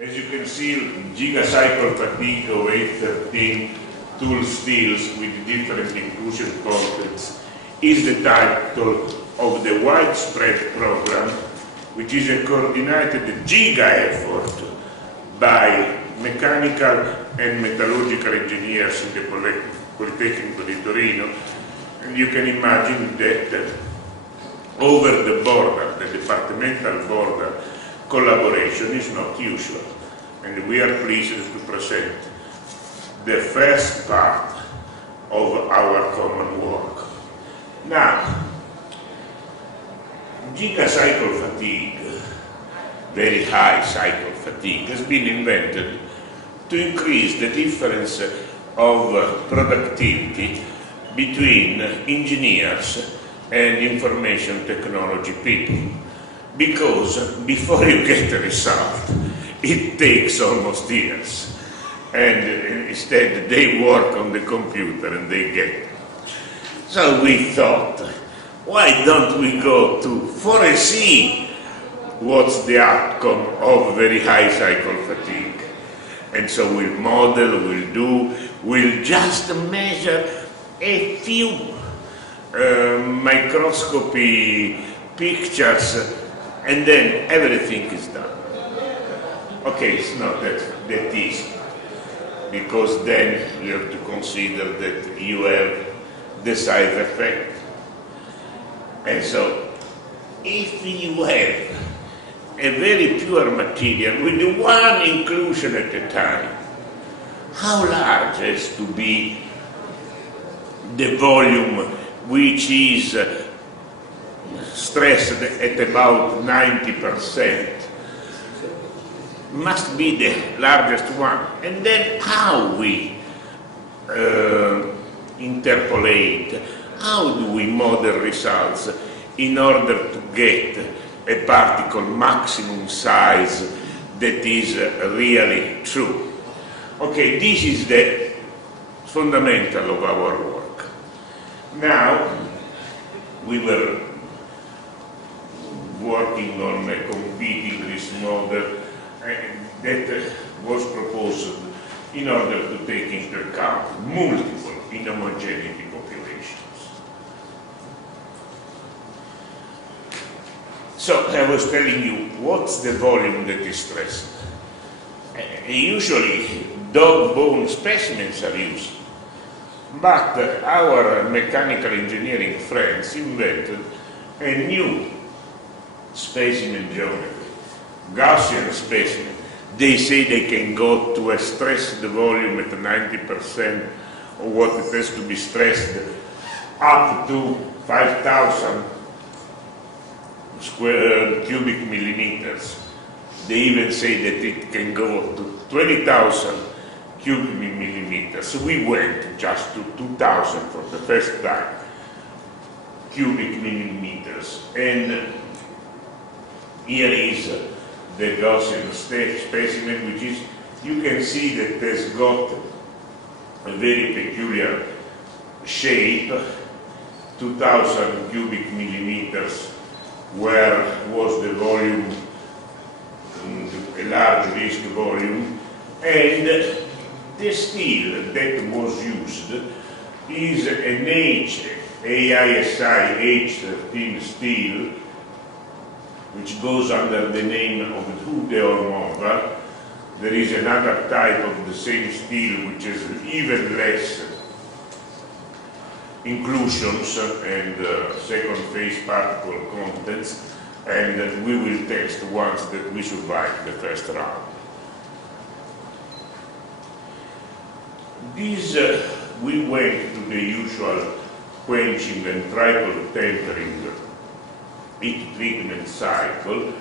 As you can see, Gigacycle fatigue of H13 tool steels with different inclusion contents is the title of the widespread program, which is a coordinated giga effort by mechanical and metallurgical engineers in the Politecnico di Torino. And you can imagine that over the border, the departmental border, collaboration is not usual. And we are pleased to present the first part of our common work. Now, gigacycle fatigue, very high cycle fatigue, has been invented to increase the difference of productivity between engineers and information technology people. Because before you get a result, it takes almost years. And instead they work on the computer and they get it. So we thought, why don't we go to foresee what's the outcome of very high cycle fatigue? And so we'll model, we'll just measure a few microscopy pictures, and then everything is done. Okay, it's not that easy, because then you have to consider that you have the side effect. And so, if you have a very pure material with one inclusion at a time, how large has to be the volume which is stressed at about 90%? Must be the largest one. And then how we interpolate, how do we model results in order to get a particle maximum size that is really true? Okay, this is the fundamental of our work. Now, we were working on a competing risk model that was proposed in order to take into account multiple inhomogeneity populations. So I was telling you, what's the volume that is stressed? Usually dog bone specimens are used, but our mechanical engineering friends invented a new specimen geometry, Gaussian specimen. They say they can go to a stressed volume at 90% of what it has to be stressed, up to 5,000 square cubic millimeters. They even say that it can go to 20,000 cubic millimeters. So we went just to 2,000 for the first time, cubic millimeters. And here is the Gaussian specimen, which is, you can see that has got a very peculiar shape, 2,000 cubic millimeters, where was the volume, a large risk volume, and the steel that was used is an AISI H13 steel, which goes under the name of Hude or Mova. There is another type of the same steel which has even less inclusions and second phase particle contents, and we will test once that we survive the first round. This, we went to the usual quenching and triple tempering heat treatment cycle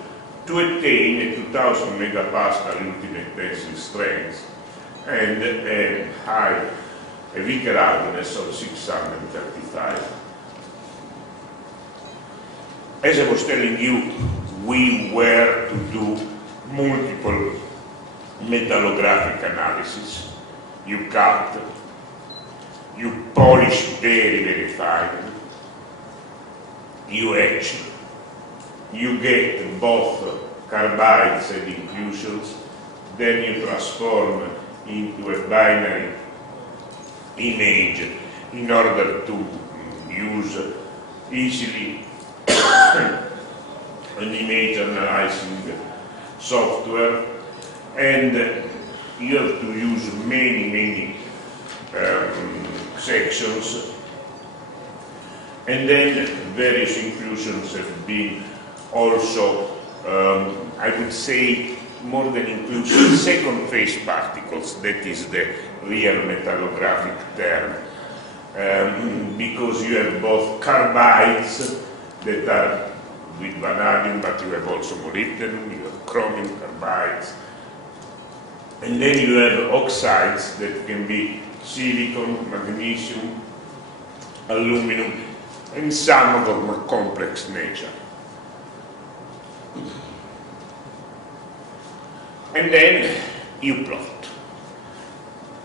to attain a 2000 megapascal ultimate tensile strength and a weaker hardness of 635. As I was telling you, we were to do multiple metallographic analysis. You cut, you polish very, very fine, you etch, you get both carbides and inclusions, then you transform into a binary image in order to use easily an image analyzing software, and you have to use many sections, and then various inclusions have been also, I would say, more than inclusion, second phase particles, that is the real metallographic term, because you have both carbides that are with vanadium, but you have also molybdenum, you have chromium carbides, and then you have oxides that can be silicon, magnesium, aluminum, and some of them are complex nature. And then you plot.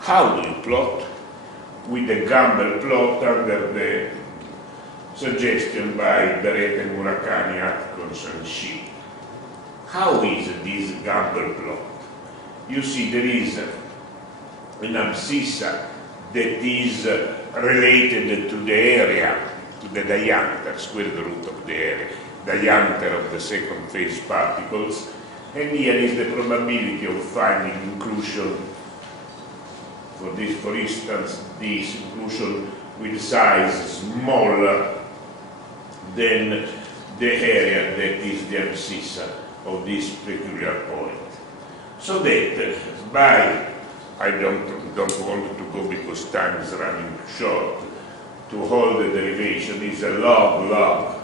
How do you plot? With the Gamble plot under the suggestion by Beretta, Murakami, Atkins, and Shi. How is this Gamble plot? You see, there is an abscissa that is related to the area, to the diameter, square root of the area, diameter of the second phase particles, and here is the probability of finding inclusion. For this, for instance, this inclusion with size smaller than the area that is the abscissa of this peculiar point. So that by, I don't want to go because time is running short, to hold the derivation is a log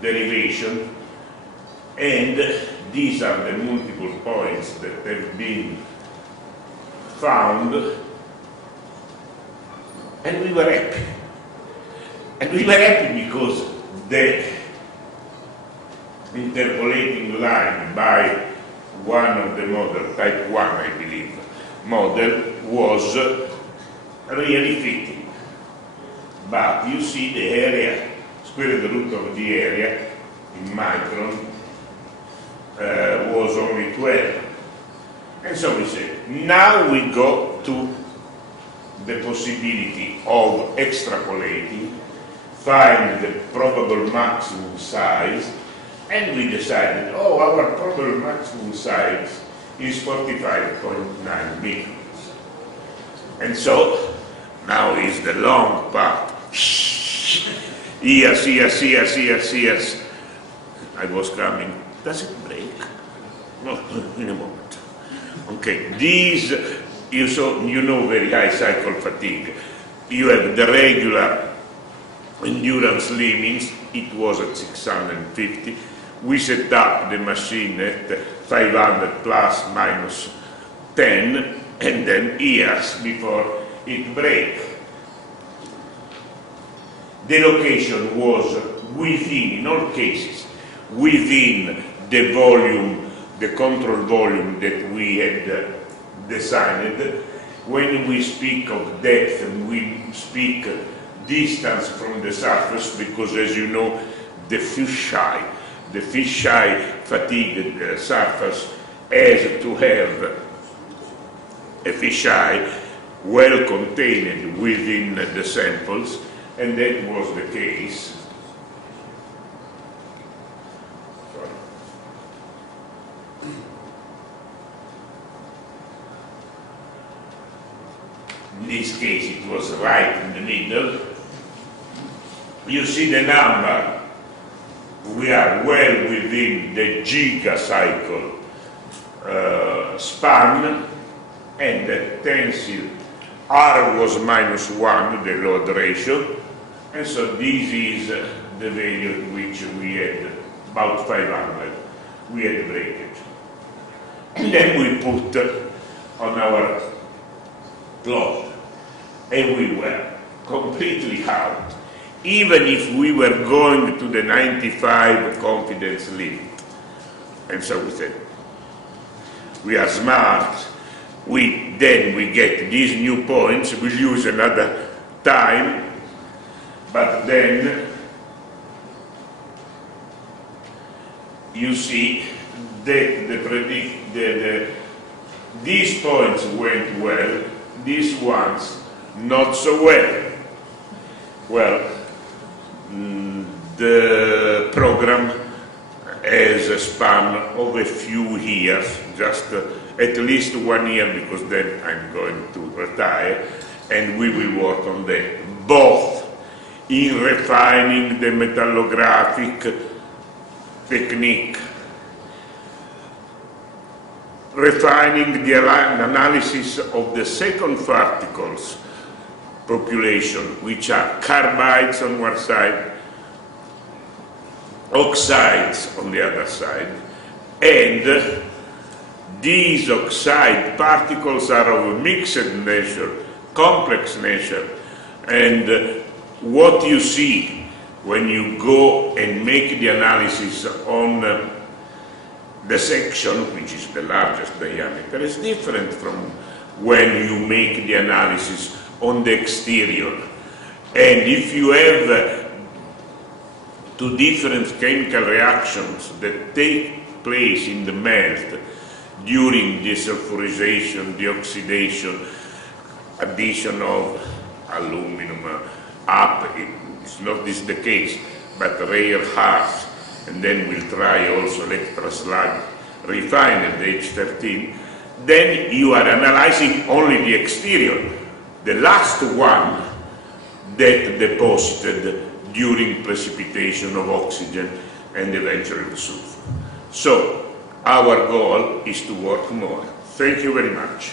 derivation, and these are the multiple points that have been found, and we were happy. And we were happy because the interpolating line by one of the model, type 1 I believe, model was really fitting. But you see the area, square root of the area in micron was only 12. And so we said, now we go to the possibility of extrapolating, find the probable maximum size, and we decided, oh, our probable maximum size is 45.9 microns. And so, now is the long part. Yes. I was coming. Does it break? No, in a moment. Okay, these, you know very high cycle fatigue. You have the regular endurance limits, it was at 650. We set up the machine at 500 plus minus 10, and then years before it break. The location was within, in all cases, within the volume, the control volume that we had designed. When we speak of depth, we speak distance from the surface, because as you know, the fisheye fatigued surface has to have a fisheye well contained within the samples, and that was the case. In this case, it was right in the middle. You see the number. We are well within the gigacycle span, and the tensile R was -1, the load ratio, and so this is the value at which we had about 500. We had breakage. And then we put on our plot, and we were completely out, even if we were going to the 95 confidence limit. And so we said, we are smart, then we get these new points, we'll use another time, but then you see these points went well, these ones not so well. Well, the program has a span of a few years, just at least 1 year, because then I'm going to retire, and we will work on that, both in refining the metallographic technique, refining the analysis of the second particles population, which are carbides on one side, oxides on the other side, and these oxide particles are of a mixed nature, complex nature, and what you see when you go and make the analysis on the section, which is the largest diameter, is different from when you make the analysis on the exterior. And if you have two different chemical reactions that take place in the melt during the sulfurization, the oxidation, addition of aluminum up, it's not this the case, but rare earths, and then we'll try also electra slag refined H13, then you are analyzing only the exterior, the last one that deposited during precipitation of oxygen and eventually the sulfur. So our goal is to work more. Thank you very much.